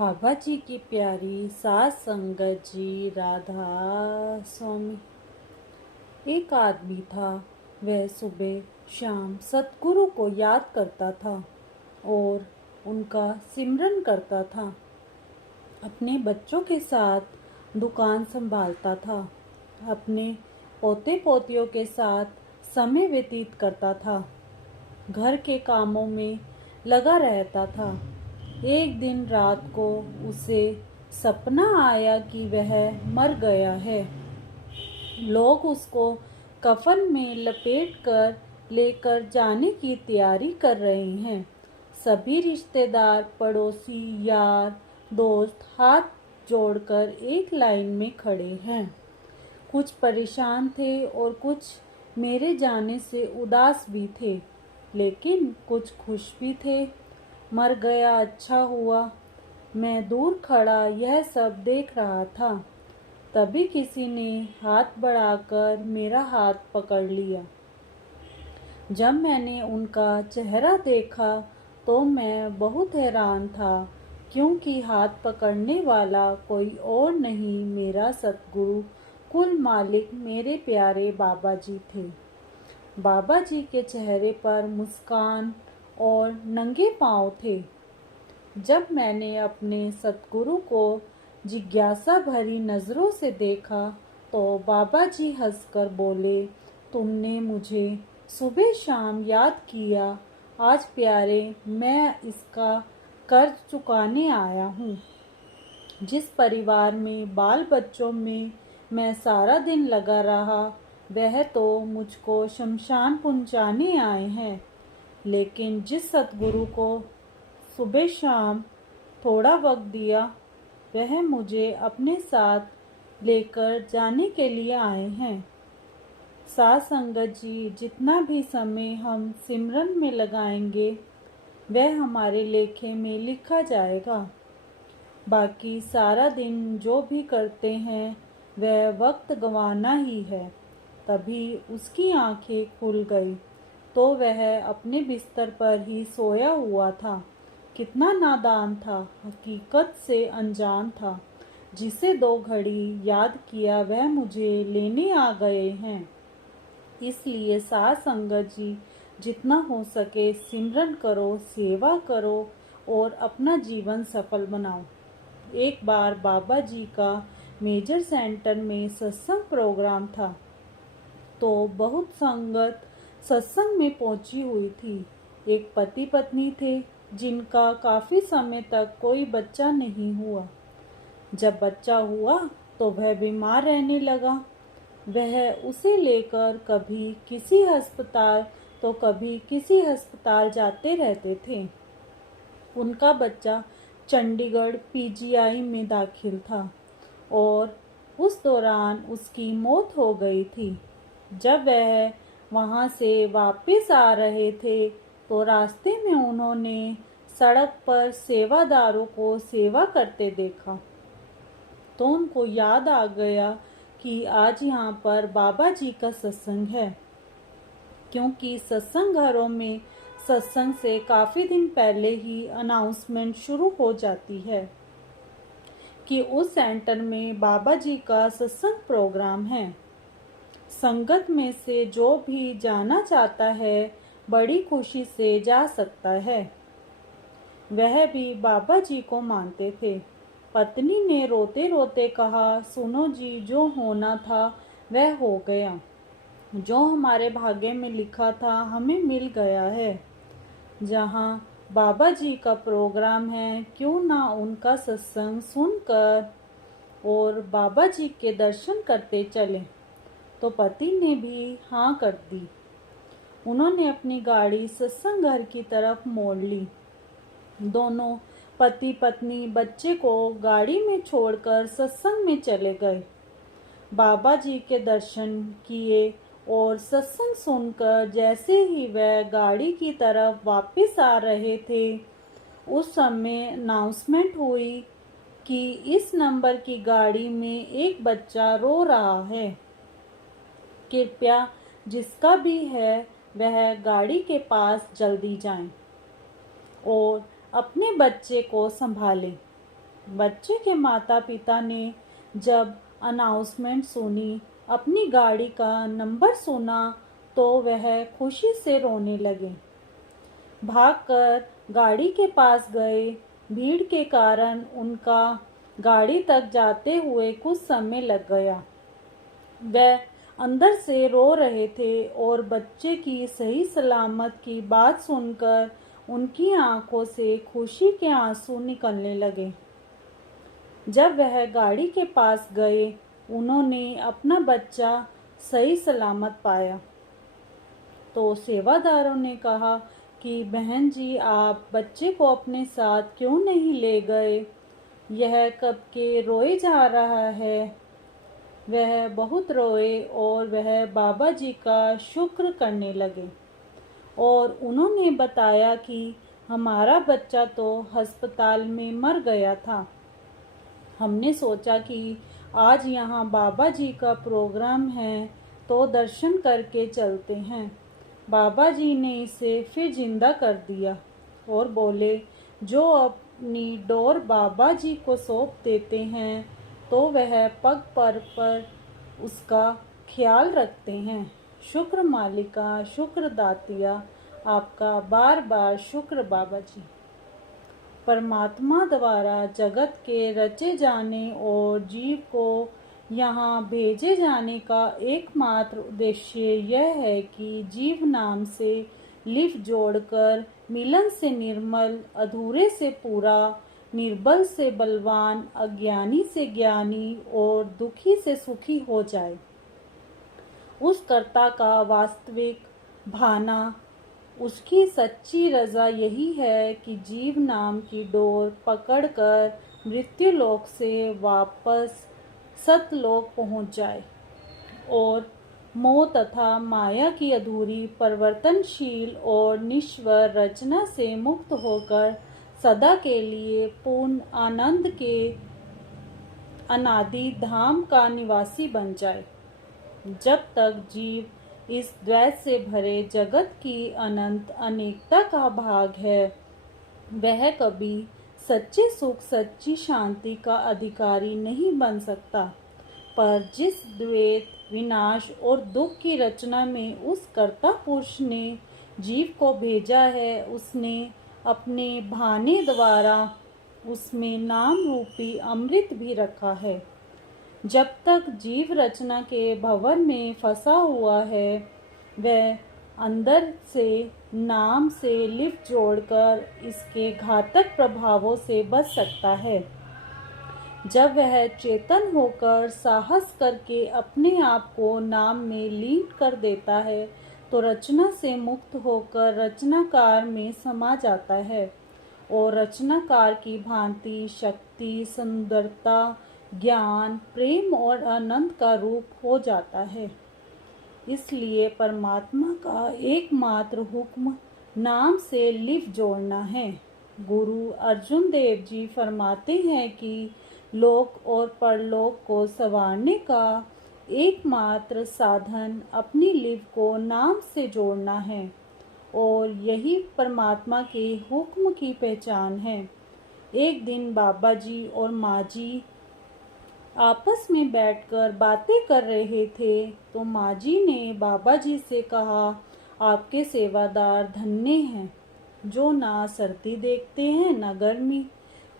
बाबा जी की प्यारी सास संगत जी राधा स्वामी। एक आदमी था। वह सुबह शाम सतगुरु को याद करता था और उनका सिमरन करता था। अपने बच्चों के साथ दुकान संभालता था। अपने पोते पोतियों के साथ समय व्यतीत करता था। घर के कामों में लगा रहता था। एक दिन रात को उसे सपना आया कि वह मर गया है। लोग उसको कफन में लपेटकर लेकर जाने की तैयारी कर रहे हैं। सभी रिश्तेदार, पड़ोसी, यार, दोस्त हाथ जोड़कर एक लाइन में खड़े हैं। कुछ परेशान थे और कुछ मेरे जाने से उदास भी थे, लेकिन कुछ खुश भी थे। मर गया, अच्छा हुआ। मैं दूर खड़ा यह सब देख रहा था। तभी किसी ने हाथ बढ़ाकर मेरा हाथ पकड़ लिया। जब मैंने उनका चेहरा देखा तो मैं बहुत हैरान था, क्योंकि हाथ पकड़ने वाला कोई और नहीं, मेरा सतगुरु, कुल मालिक, मेरे प्यारे बाबा जी थे। बाबा जी के चेहरे पर मुस्कान और नंगे पांव थे। जब मैंने अपने सतगुरु को जिज्ञासा भरी नज़रों से देखा तो बाबा जी हंसकर बोले, तुमने मुझे सुबह शाम याद किया। आज प्यारे, मैं इसका कर्ज चुकाने आया हूँ। जिस परिवार में बाल बच्चों में मैं सारा दिन लगा रहा, वह तो मुझको शमशान पहुँचाने आए हैं। लेकिन जिस सतगुरु को सुबह शाम थोड़ा वक्त दिया, वह मुझे अपने साथ लेकर जाने के लिए आए हैं। साथ संगत जी, जितना भी समय हम सिमरन में लगाएंगे वह हमारे लेखे में लिखा जाएगा। बाकी सारा दिन जो भी करते हैं वह वक्त गंवाना ही है। तभी उसकी आंखें खुल गई तो वह अपने बिस्तर पर ही सोया हुआ था। कितना नादान था, हकीकत से अनजान था। जिसे 2 घड़ी याद किया वह मुझे लेने आ गए हैं। इसलिए साथ संगत जी, जितना हो सके सिमरन करो, सेवा करो और अपना जीवन सफल बनाओ। एक बार बाबा जी का मेजर सेंटर में सत्संग प्रोग्राम था तो बहुत संगत सत्संग में पहुंची हुई थी। एक पति पत्नी थे जिनका काफी समय तक कोई बच्चा नहीं हुआ। जब बच्चा हुआ तो वह बीमार रहने लगा। वह उसे लेकर कभी किसी अस्पताल तो कभी किसी अस्पताल जाते रहते थे। उनका बच्चा चंडीगढ़ पीजीआई में दाखिल था और उस दौरान उसकी मौत हो गई थी। जब वह वहां से वापस आ रहे थे तो रास्ते में उन्होंने सड़क पर सेवादारों को सेवा करते देखा तो उनको याद आ गया कि आज यहाँ पर बाबा जी का सत्संग है। क्योंकि सत्संग घरों में सत्संग से काफी दिन पहले ही अनाउंसमेंट शुरू हो जाती है कि उस सेंटर में बाबा जी का सत्संग प्रोग्राम है। संगत में से जो भी जाना चाहता है बड़ी खुशी से जा सकता है। वह भी बाबा जी को मानते थे। पत्नी ने रोते रोते कहा, सुनो जी, जो होना था वह हो गया। जो हमारे भाग्य में लिखा था हमें मिल गया है। जहाँ बाबा जी का प्रोग्राम है, क्यों ना उनका सत्संग सुनकर और बाबा जी के दर्शन करते चलें। तो पति ने भी हाँ कर दी। उन्होंने अपनी गाड़ी सत्संग घर की तरफ मोड़ ली। दोनों पति पत्नी बच्चे को गाड़ी में छोड़कर सत्संग में चले गए। बाबा जी के दर्शन किए और सत्संग सुनकर जैसे ही वह गाड़ी की तरफ वापस आ रहे थे, उस समय अनाउंसमेंट हुई कि इस नंबर की गाड़ी में एक बच्चा रो रहा है। कृपया जिसका भी है वह गाड़ी के पास जल्दी जाएं और अपने बच्चे को संभालें। बच्चे के माता पिता ने जब अनाउंसमेंट सुनी, अपनी गाड़ी का नंबर सुना, तो वह खुशी से रोने लगे। भागकर गाड़ी के पास गए। भीड़ के कारण उनका गाड़ी तक जाते हुए कुछ समय लग गया। वह अंदर से रो रहे थे और बच्चे की सही सलामत की बात सुनकर उनकी आंखों से खुशी के आंसू निकलने लगे। जब वह गाड़ी के पास गए, उन्होंने अपना बच्चा सही सलामत पाया। तो सेवादारों ने कहा कि बहन जी, आप बच्चे को अपने साथ क्यों नहीं ले गए? यह कब के रोए जा रहा है। वह बहुत रोए और वह बाबा जी का शुक्र करने लगे और उन्होंने बताया कि हमारा बच्चा तो अस्पताल में मर गया था। हमने सोचा कि आज यहाँ बाबा जी का प्रोग्राम है तो दर्शन करके चलते हैं। बाबा जी ने इसे फिर जिंदा कर दिया और बोले, जो अपनी डोर बाबा जी को सौंप देते हैं तो वह पग पर उसका ख्याल रखते हैं। शुक्र मालिका, शुक्र दातिया, आपका बार बार शुक्र बाबा जी। परमात्मा द्वारा जगत के रचे जाने और जीव को यहाँ भेजे जाने का एकमात्र उद्देश्य यह है कि जीव नाम से लिप जोड़कर मिलन से निर्मल, अधूरे से पूरा, निर्बल से बलवान, अज्ञानी से ज्ञानी और दुखी से सुखी हो जाए। उस कर्ता का वास्तविक भाना, उसकी सच्ची रजा यही है कि जीव नाम की डोर पकड़कर मृत्युलोक से वापस सतलोक पहुंच जाए और मोह तथा माया की अधूरी, परिवर्तनशील और निश्वर रचना से मुक्त होकर सदा के लिए पूर्ण आनंद के अनादि धाम का निवासी बन जाए। जब तक जीव इस द्वैत से भरे जगत की अनंत अनेकता का भाग है, वह कभी सच्चे सुख, सच्ची शांति का अधिकारी नहीं बन सकता। पर जिस द्वैत, विनाश और दुख की रचना में उस कर्ता पुरुष ने जीव को भेजा है, उसने अपने भाने द्वारा उसमें नाम रूपी अमृत भी रखा है। जब तक जीव रचना के भवन में फंसा हुआ है, वह अंदर से नाम से लिप जोड़कर इसके घातक प्रभावों से बच सकता है। जब वह चेतन होकर साहस करके अपने आप को नाम में लीन कर देता है, तो रचना से मुक्त होकर रचनाकार में समा जाता है और रचनाकार की भांति शक्ति, सुंदरता, ज्ञान, प्रेम और आनंद का रूप हो जाता है। इसलिए परमात्मा का एकमात्र हुक्म नाम से लिप जोड़ना है। गुरु अर्जुन देव जी फरमाते हैं कि लोक और परलोक को संवारने का एकमात्र साधन अपनी लिप को नाम से जोड़ना है और यही परमात्मा के हुक्म की पहचान है। एक दिन बाबा जी और माँ जी आपस में बैठकर बातें कर रहे थे, तो माँ जी ने बाबा जी से कहा, आपके सेवादार धन्य हैं, जो ना सर्दी देखते हैं ना गर्मी,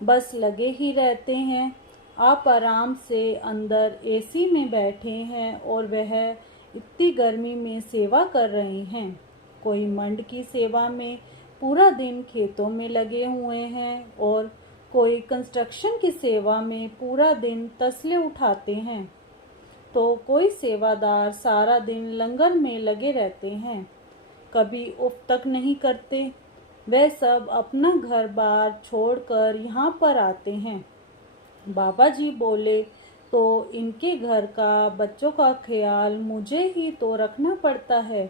बस लगे ही रहते हैं। आप आराम से अंदर एसी में बैठे हैं और वह इतनी गर्मी में सेवा कर रहे हैं। कोई मंड की सेवा में पूरा दिन खेतों में लगे हुए हैं और कोई कंस्ट्रक्शन की सेवा में पूरा दिन तसले उठाते हैं, तो कोई सेवादार सारा दिन लंगर में लगे रहते हैं, कभी उफ तक नहीं करते। वे सब अपना घर बार छोड़कर यहाँ पर आते हैं। बाबा जी बोले, तो इनके घर का, बच्चों का ख्याल मुझे ही तो रखना पड़ता है।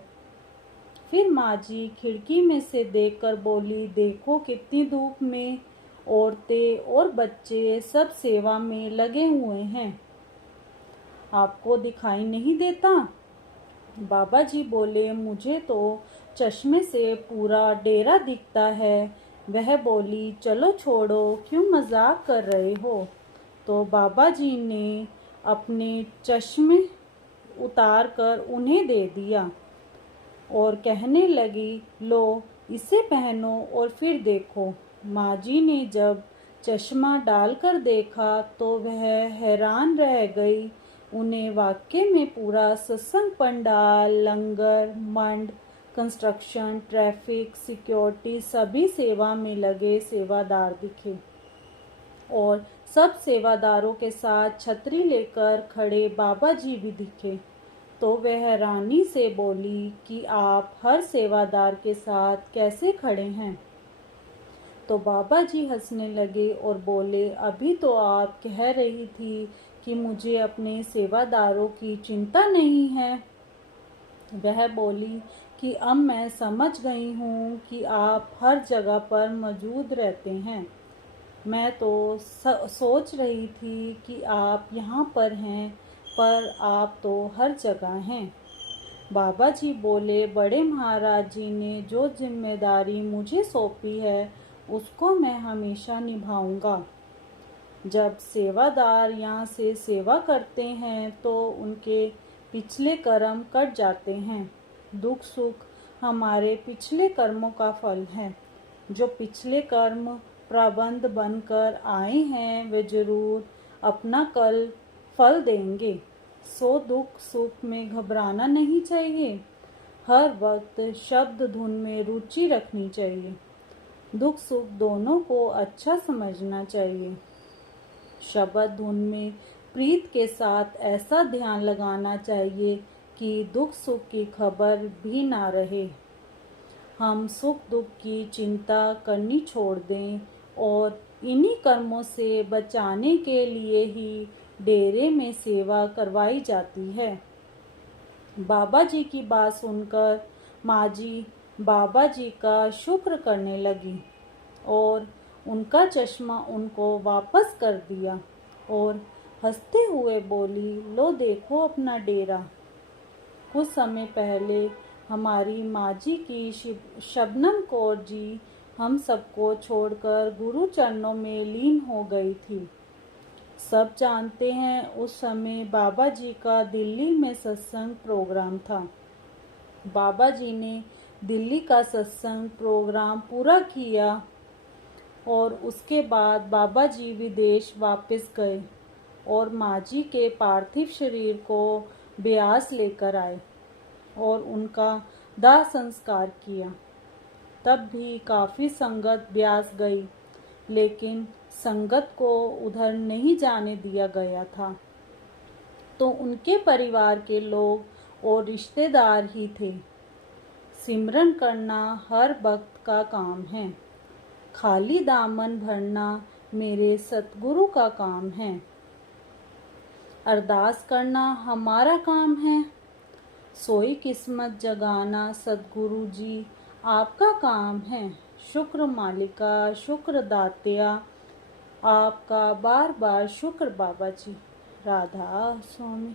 फिर माँ जी खिड़की में से देखकर बोली, देखो कितनी धूप में औरतें और बच्चे सब सेवा में लगे हुए हैं, आपको दिखाई नहीं देता? बाबा जी बोले, मुझे तो चश्मे से पूरा डेरा दिखता है, वह बोली, चलो छोड़ो, क्यों मजाक कर रहे हो। तो बाबा जी ने अपने चश्मे उतार कर उन्हें दे दिया और कहने लगी, लो इसे पहनो और फिर देखो। माँ जी ने जब चश्मा डालकर देखा तो वह हैरान रह गई। उन्हें वाकई में पूरा सत्संग पंडाल, लंगर, मंड, कंस्ट्रक्शन, ट्रैफिक, सिक्योरिटी सभी सेवा में लगे सेवादार दिखे और सब सेवादारों के साथ छतरी लेकर खड़े बाबा जी भी दिखे। तो वह हैरानी से बोली कि आप हर सेवादार के साथ कैसे खड़े हैं। तो बाबा जी हंसने लगे और बोले, अभी तो आप कह रही थी कि मुझे अपने सेवादारों की चिंता नहीं है। वह बोली कि अब मैं समझ गई हूँ कि आप हर जगह पर मौजूद रहते हैं। मैं तो सोच रही थी कि आप यहाँ पर हैं, पर आप तो हर जगह हैं। बाबा जी बोले, बड़े महाराज जी ने जो जिम्मेदारी मुझे सौंपी है उसको मैं हमेशा निभाऊंगा। जब सेवादार यहाँ से सेवा करते हैं तो उनके पिछले कर्म कट जाते हैं। दुख सुख हमारे पिछले कर्मों का फल है। जो पिछले कर्म प्रबंध बनकर आए हैं वे जरूर अपना कल फल देंगे। सो दुख सुख में घबराना नहीं चाहिए। हर वक्त शब्द धुन में रुचि रखनी चाहिए। दुख सुख दोनों को अच्छा समझना चाहिए। शब्द धुन में प्रीत के साथ ऐसा ध्यान लगाना चाहिए कि दुख सुख की खबर भी ना रहे। हम सुख दुख की चिंता करनी छोड़ दें और इन्हीं कर्मों से बचाने के लिए ही डेरे में सेवा करवाई जाती है। बाबा जी की बात सुनकर माँ जी बाबा जी का शुक्र करने लगी और उनका चश्मा उनको वापस कर दिया और हंसते हुए बोली, लो देखो अपना डेरा। कुछ समय पहले हमारी माँ जी की शबनम कौर जी हम सबको छोड़कर गुरु चरणों में लीन हो गई थी। सब जानते हैं उस समय बाबा जी का दिल्ली में सत्संग प्रोग्राम था। बाबा जी ने दिल्ली का सत्संग प्रोग्राम पूरा किया और उसके बाद बाबा जी विदेश वापस गए और माँ जी के पार्थिव शरीर को ब्यास लेकर आए और उनका दाह संस्कार किया। तब भी काफ़ी संगत ब्यास गई, लेकिन संगत को उधर नहीं जाने दिया गया था। तो उनके परिवार के लोग और रिश्तेदार ही थे। सिमरन करना हर भक्त का काम है। खाली दामन भरना मेरे सतगुरु का काम है। अरदास करना हमारा काम है। सोई किस्मत जगाना सतगुरु जी आपका काम है। शुक्र मालिका, शुक्र दात्या, आपका बार बार शुक्र बाबा जी। राधा स्वामी।